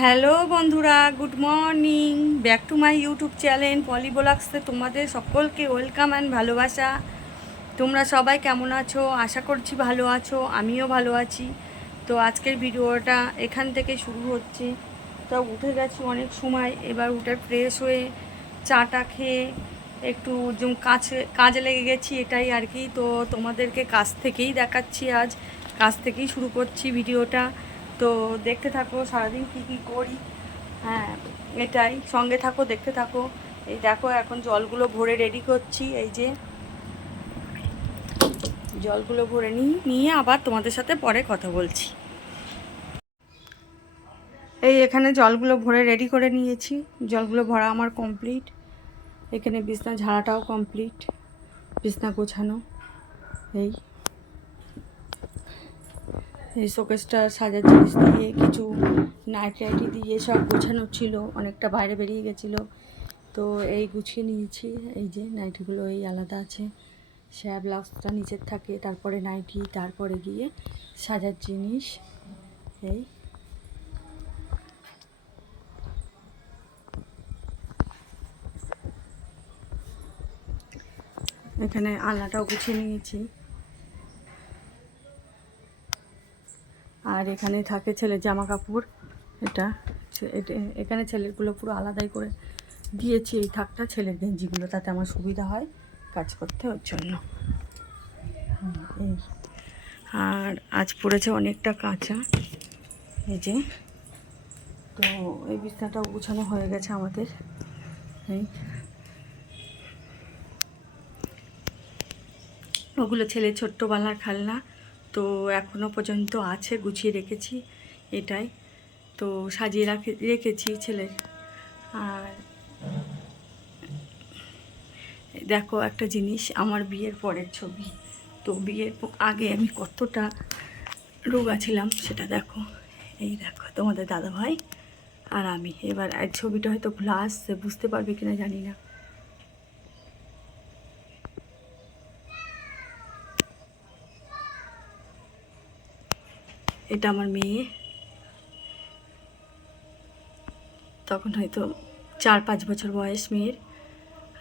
Hello বন্ধুরা, good morning. Back to my YouTube channel Poli ব্লগসে তোমাদের সকলকে ওয়েলকাম অ্যান্ড ভালোবাসা। তোমরা সবাই কেমন আছো? আশা করছি ভালো আছো, আমিও ভালো আছি। তো আজকের ভিডিওটা এখান থেকে শুরু হচ্ছে। তো উঠে গেছি অনেক সময়, এবার উঠে ফ্রেশ হয়ে চাটা খেয়ে একটু কাজে লেগে গেছি, এটাই আর কি। তো তোমাদেরকে কাজ থেকেই দেখাচ্ছি, আজ কাজ থেকেই শুরু করছি ভিডিওটা। তো দেখতে থাকো সারাদিন কী কী করি। হ্যাঁ, এটাই, সঙ্গে থাকো, দেখতে থাকো। এই দেখো এখন জলগুলো ভরে রেডি করছি। এই যে জলগুলো ভরে নিয়ে আবার তোমাদের সাথে পরে কথা বলছি। এই এখানে জলগুলো ভরে রেডি করে নিয়েছি, জলগুলো ভরা আমার কমপ্লিট। এখানে বিছনা ঝাড়াটাও কমপ্লিট, বিছনা গোছানো। এই এই শোকেসটা সাজার জিনিস দিয়ে কিছু নাইটি দিয়ে সব গোছানো ছিল, অনেকটা বাইরে বেরিয়ে গেছিলো। তো এই গুছিয়ে নিয়েছি। এই যে নাইটিগুলো এই আলাদা আছে, শ্যাপ ব্লাউজটা নিচের থাকে, তারপরে নাইটি, তারপরে গিয়ে সাজার জিনিস। এই এখানে আলনাটাও গুছিয়ে নিয়েছি। আর এখানে থাকে ছেলের জামা কাপড়। এটা এখানে ছেলেরগুলো পুরো আলাদাই করে দিয়েছি, এই থাকটা ছেলের গেঞ্জিগুলো, তাতে আমার সুবিধা হয় কাজ করতে, ওর জন্য। এই আর আজ পড়েছে অনেকটা কাঁচা। এই যে, তো এই বিছনাটাও গুছানো হয়ে গেছে আমাদের। এই ওগুলো ছেলে ছোট্টবেলার খেলনা, তো এখনও পর্যন্ত আছে, গুছিয়ে রেখেছি। এটাই তো সাজিয়ে রেখেছি ছেলের। আর দেখো একটা জিনিস, আমার বিয়ের পরের ছবি। তো বিয়ের আগে আমি কতটা রোগা ছিলাম সেটা দেখো। এই দেখো তোমাদের দাদাভাই আর আমি। এবার এই ছবিটা হয়তো ভুলে আসছে, বুঝতে পারবে কিনা জানি না। এটা আমার মেয়ে, তখন হয়তো 4-5 বছর বয়স মেয়ের।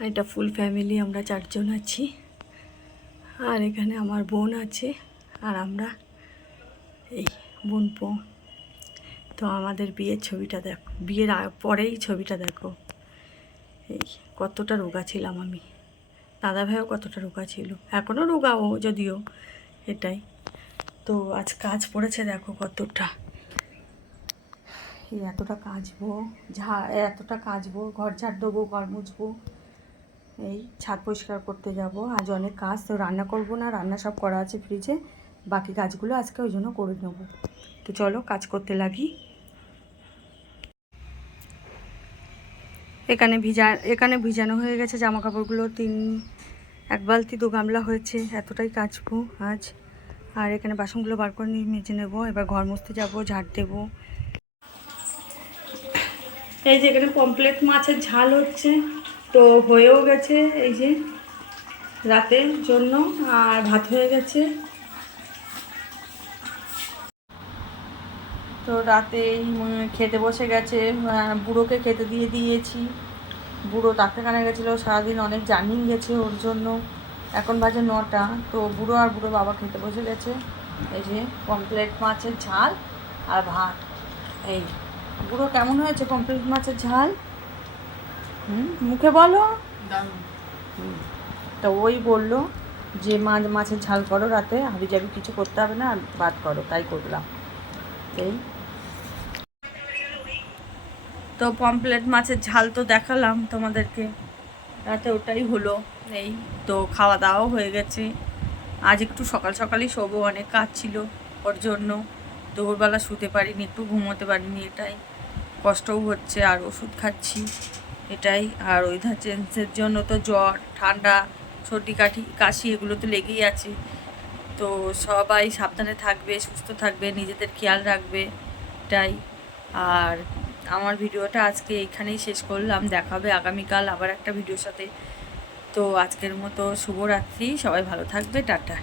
এটা ফুল ফ্যামিলি, আমরা 4 জন আছি। আর এখানে আমার বোন আছে, আর আমরা এই বোন। তো আমাদের বিয়ের ছবিটা দেখো, বিয়ের পরেই ছবিটা দেখো। এই কতটা রোগা ছিলাম আমি, দাদাভাইও কতটা রোগা ছিল, এখনও রোগা ও যদিও। এটাই তো আজ কাজ পড়েছে দেখো কতটা। এই এতটা কাচবো, এতটা কাচবো, ঘর ঝাড় দেবো, ঘর মুছবো, এই ছাদ পরিষ্কার করতে যাব। আজ অনেক কাজ, তো রান্না করব না, রান্না সব করা আছে ফ্রিজে, বাকি কাজগুলো আজকে ওই জন্য করে নেব। তো চলো কাজ করতে লাগি। এখানে ভিজানো হয়ে গেছে জামা কাপড়গুলো, 1 বালতি 2 গামলা হয়েছে, এতটাই কাচবো আজ। আর এখানে বাসনগুলো বার করে নিয়ে মেজে নেবো। এবার ঘর মুছতে যাবো, ঝাড় দেবো। এই যে এখানে পমফ্রেট মাছের ঝাল হচ্ছে, তো হয়েও গেছে এই যে রাতের জন্য, আর ভাত হয়ে গেছে। তো রাতেই খেতে বসে গেছে, বুড়োকে খেতে দিয়েছি। বুড়ো ডাক্তারখানায় গেছিলো, সারাদিন অনেক জার্নি গেছে ওর জন্য। এখন বাজে 9টা, তো বুড়ো আর বুড়ো বাবা খেতে বসে গেছে। এই যে পমফ্রেট মাছের ঝাল আর ভাত। এই বুড়ো কেমন হয়েছে পমফ্রেট মাছের ঝাল? মুখে বলো। তো ওই বললো যে মাছের ঝাল করো, রাতে হাবিজাবি কিছু করতে হবে না, ভাত করো, তাই করলাম। এই তো পমফ্রেট মাছের ঝাল তো দেখালাম তোমাদেরকে, রাতে ওটাই হলো। এই তো খাওয়া দাওয়াও হয়ে গেছে। আজ একটু সকাল সকালই শোবো, অনেক কাজ ছিল ওর জন্য। দুপুরবেলা শুতে পারিনি, একটু ঘুমোতে পারিনি, এটাই কষ্টও হচ্ছে। আর ওষুধ খাচ্ছি, এটাই। আর ওয়েদার চেঞ্জের জন্য তো জ্বর, ঠান্ডা, সর্দি কাশি এগুলো তো লেগেই আছে। তো সবাই সাবধানে থাকবে, সুস্থ থাকবে, নিজেদের খেয়াল রাখবে, এটাই। আর আমার ভিডিওটা আজকে এইখানেই শেষ করলাম, দেখা হবে আগামীকাল আবার একটা ভিডিওর সাথে। তো আজকের মতো শুভরাত্রি, সবাই ভালো থাকবে, টাটা।